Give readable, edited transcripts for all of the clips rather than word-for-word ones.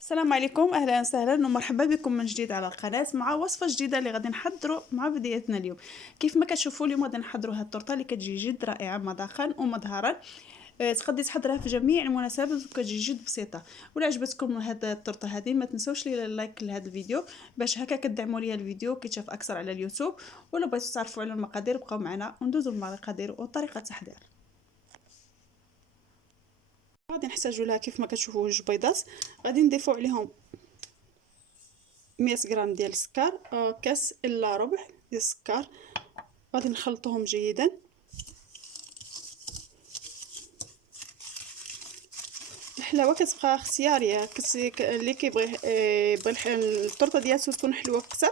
السلام عليكم، اهلا وسهلا ومرحبا بكم من جديد على القناه مع وصفه جديده اللي غادي نحضروا مع بدايتنا اليوم. كيف ما كتشوفوا اليوم غادي نحضروا هاد التورته اللي كتجي جد رائعه مذاقا ومظهرا. تقدري تحضرها في جميع المناسبات وكتجي جد بسيطه. ولا عجبتكم هاد التورته هذه ما تنسوش لي اللايك لهذا الفيديو باش هكا كدعموا لي الفيديو كيتشاف اكثر على اليوتيوب. ولا بغيتوا تعرفوا على المقادير بقاو معنا وندوزوا المقادير وطريقه التحضير. غادي نحتاجوا لها كيف ما كتشوفوا جوج بيضات. غادي نضيفوا عليهم 100 غرام ديال السكر، كاس الا ربع ديال السكر. غادي نخلطوهم جيدا. الحلاوه كتبقى اختياريه، اللي كيبغي يبغي الطرطه ديالته تكون حلوه اكثر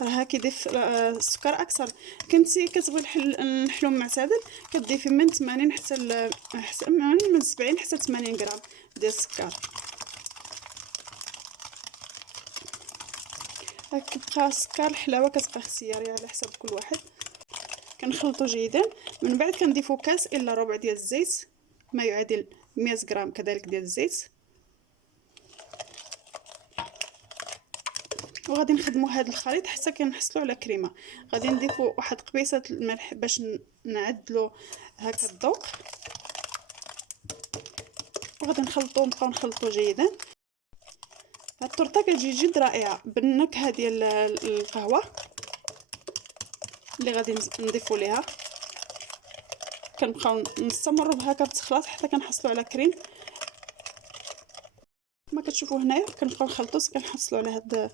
راه كيضيف السكر اكثر. كنتي كتبغي الحلو معتدل كتضيفي من 80 حتى من 70 حتى 80 غرام ديال السكر. كيبقى السكر الحلاوه كتبقى اختياريه على حسب كل واحد. كنخلطو جيدا. من بعد كنضيفو كاس الا ربع ديال الزيت، ما يعادل 100 غرام كذلك ديال الزيت. وغادي نخدمو هذا الخليط حتى كنحصلوا على كريمه. غادي نضيفو واحد قبيصه الملح باش نعدلو هكا الذوق. وغادي نخلطو نبقاو نخلطو جيدا. هاد الطرطه كتجي جد رائعه بالنكهه ديال القهوه اللي غادي نضيفو ليها. كنبقاو نستمروا بهكا بالتخلاط حتى كنحصلوا على كريم. كما كتشوفوا هنايا كنبقاو نخلطوا كنحصلوا على هذا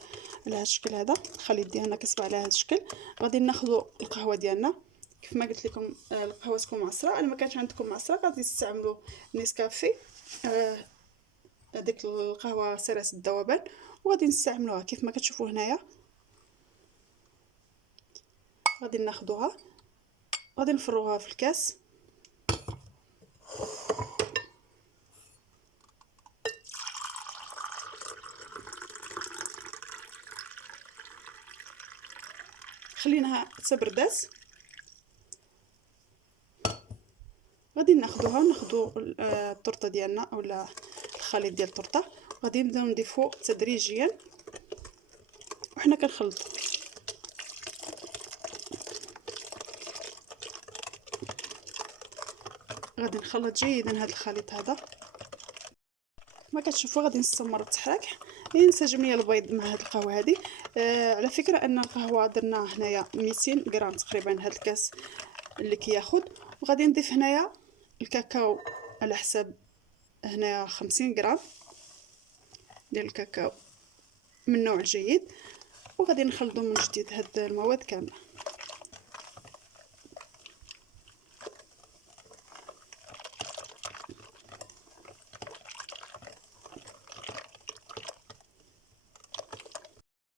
الشكل. هذا الخليط ديالنا كيصبح على هذا الشكل. غادي ناخذوا القهوه ديالنا كيف ما قلت لكم. القهوه تكون معصره، الا ما كانش عندكم معصره غادي تستعملوا نيسكافي. هذيك القهوه سريعه الذوبان وغادي نستعملوها كيف ما كتشوفوا هنايا. غادي ناخذوها غادي نفروها في الكاس. خليناها تبردات. غادي ناخذوها وناخذوا الطرطه ديالنا اولا الخليط ديال الطرطه. غادي نبداو نضيفو تدريجيا وحنا كنخلطو. غادي نخلط جيدا هذا الخليط هذا. كما كتشوفوا غادي نستمر بالتحريك ينسجم لي البيض مع هذه القهوه هذه. على فكره ان القهوه درنا هنايا 200 غرام تقريبا هذا الكاس اللي كياخذ. وغادي نضيف هنايا الكاكاو على حساب هنايا 50 غرام ديال الكاكاو من النوع الجيد. وغادي نخلطو من جديد هاد المواد كامله.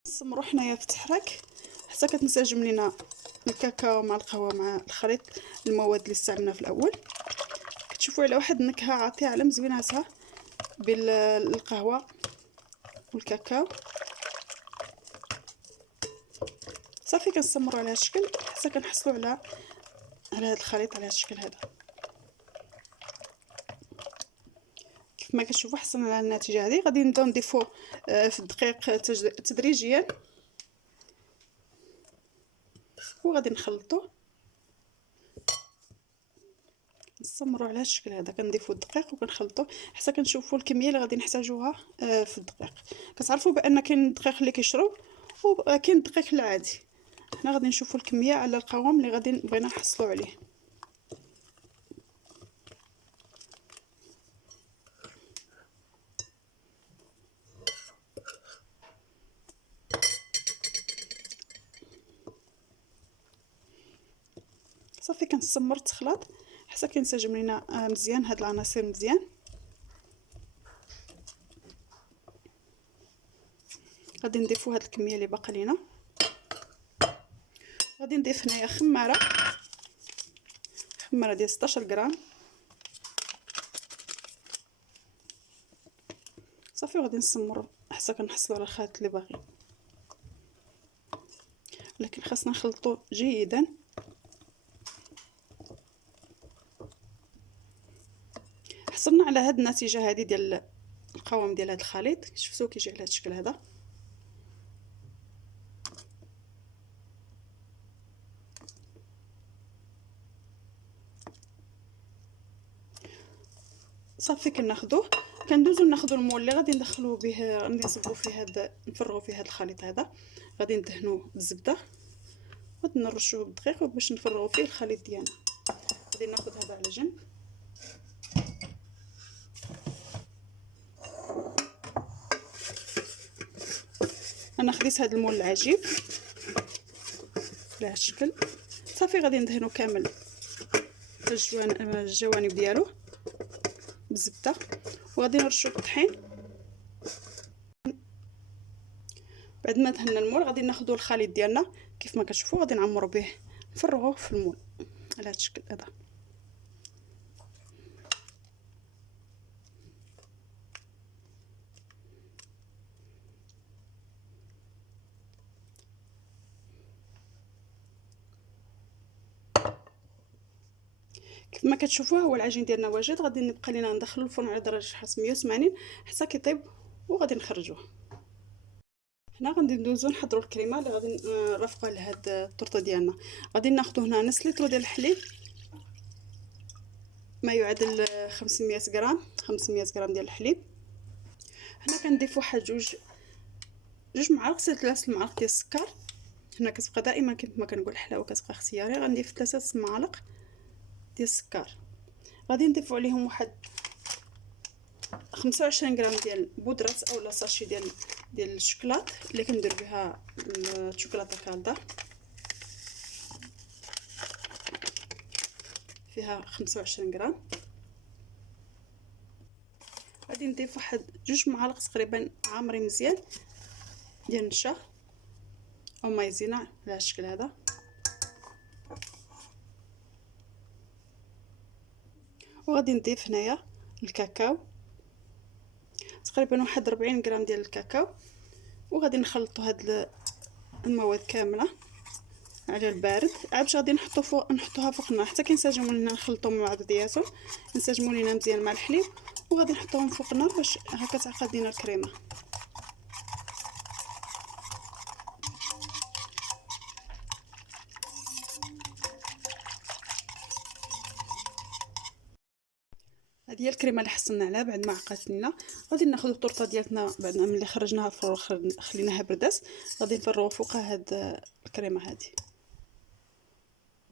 نستمروا حنايا في التحريك حتى كتنسجم لينا الكاكاو مع القهوه مع الخليط المواد اللي استعملنا في الاول. كتشوفوا على واحد النكهه عاطيه على مزويناتها بالقهوه والكاكاو. صافي كنستمروا على هذا الشكل حتى كنحصلوا على هذا الخليط على هذا الشكل هذا. كيف ما كتشوفوا حصلنا على النتيجه هذه. غادي نبداو نضيفوا في الدقيق تدريجيا وغادي نخلطوه. نستمروا على هذا الشكل هذا. كنضيفوا الدقيق وكنخلطوه حتى كنشوفوا الكميه اللي غادي نحتاجوها في الدقيق. كتعرفوا بان كاين الدقيق اللي كيشرب وكاين الدقيق العادي. حنا غادي نشوفوا الكميه على القوام اللي غادي بغينا نحصلوا عليه. صافي كنستمر التخلاط حتى كينسجم لينا مزيان هاد العناصر مزيان. غادي نضيفوا هاد الكميه اللي باقا لينا. غادي نضيف هنايا خماره ديال 16 غرام. صافي غادي نستمروا حتى كنحصلوا على الخليط اللي باغي. لكن خاصنا نخلطوا جيدا. حصلنا على هاد النتيجه هذه ديال القوام ديال هذا الخليط. شفتوا كيجي على هذا الشكل هذا. صافي كناخذوه كندوزو ناخذوا المول اللي غادي ندخلوه به، غادي نصبوا فيه هذا، نفرغوا فيه هذا الخليط هذا. غادي ندهنوه بالزبده، غادي نرشوه بالدقيق باش نفرغوا فيه الخليط ديالنا. غادي ناخذ هذا على جنب. انا خديت هذا المول العجيب على هذا الشكل. صافي غادي ندهنو كامل الجوانب ديالو بالزبده، وغادي نرشو بالطحين. بعد ما دهنا المول غادي ناخذوا الخليط ديالنا كيف ما كتشوفوا، غادي نعمروا به، نفرغوه في المول على هذا الشكل هذا. كيف ما كتشوفوا هو العجين ديالنا واجد. غادي نبقى لينا ندخلو الفرن على درجه حراره 180 حتى كيطيب، وغادي نخرجوه. هنا غادي ندوزو نحضروا الكريمه اللي غادي نرافقوها لهاد الطرطه ديالنا. غادي ناخذوا هنا نص لتر ديال الحليب، ما يعادل 500 غرام. 500 غرام ديال الحليب. هنا كنضيف واحد جوج معالق 3 معالق ديال السكر. هنا كتبقى دائما كيف ما كنقول الحلاوه كتبقى اختياري. غنضيف 3 معالق ديال السكر. غادي نضيفوا عليهم واحد 25 غرام ديال بودره اولا ساشي ديال الشوكولات اللي كندير بها الشوكولاته كالده، فيها 25 غرام. غادي نضيف واحد 2 معالق تقريبا عامرين مزيان ديال النشا او مايزينا على الشكل هذا. وغادي نضيف هنايا الكاكاو، تقريبا واحد 40 غرام ديال الكاكاو. وغادي نخلطوا هاد المواد كامله على البارد باش غادي نحطوها فوق النار حتى كينسجموا لينا، نخلطوهم مع بعضياتهم ينسجموا لينا مزيان مع الحليب. وغادي نحطوهم فوق النار باش هكا تعقد لينا الكريمه. هذه هي الكريمه اللي حصلنا عليها بعد ما عقدت لنا. غادي ناخذ الطرطه ديالنا بعد ما ملي خرجناها في الفرن خليناها بردات، غادي نفرغوا فوقها هاد الكريمه هذه.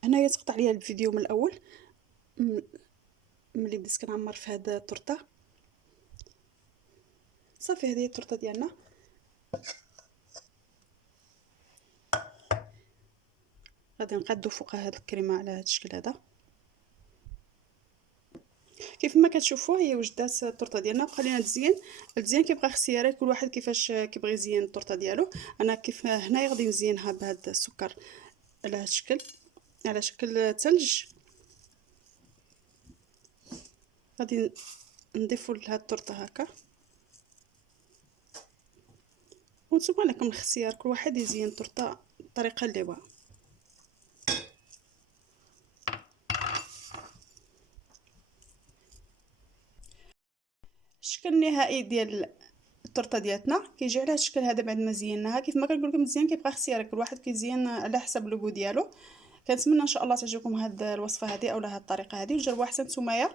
هنايا تقطع ليا الفيديو من الاول ملي بديت كنعمر في هذا الطرطه. صافي هذه هي الطرطه ديالنا. غادي نقادو فوقها هاد الكريمه على هذا الشكل هذا. كيف ما كتشوفوا هي وجدات الطرطه ديالنا. بقى لينا التزيين كيبقى اختياري، كل واحد كيفاش كيبغي يزين الطرطه ديالو. انا كيف هنايا غادي نزينها بهذا السكر على هذا الشكل، على شكل ثلج. غادي نضيفوا لهاد الطرطه هكا، وانتم لكم الاختيار، كل واحد يزين الطرطه بالطريقه اللي بغا. الشكل النهائي ديال الطرطه ديالتنا كيجي على الشكل هذا بعد ما زيناها. كيف ما كنقول لكم مزيان كيبقى اختياري، كل واحد كيزين على حسب الكو ديالو. كنتمنى ان شاء الله تعجبكم هاد الوصفه هذه اولا هاد الطريقه هذه، وجربوها حتى نتوما.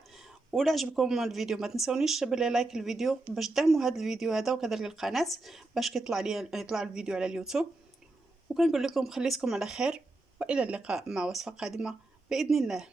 ولا عجبكم الفيديو ما تنسونيش بلي لايك الفيديو باش تدعموا هذا الفيديو هذا وكذلك القناه باش يطلع الفيديو على اليوتيوب. وكنقول لكم خليتكم على خير، والى اللقاء مع وصفه قادمه باذن الله.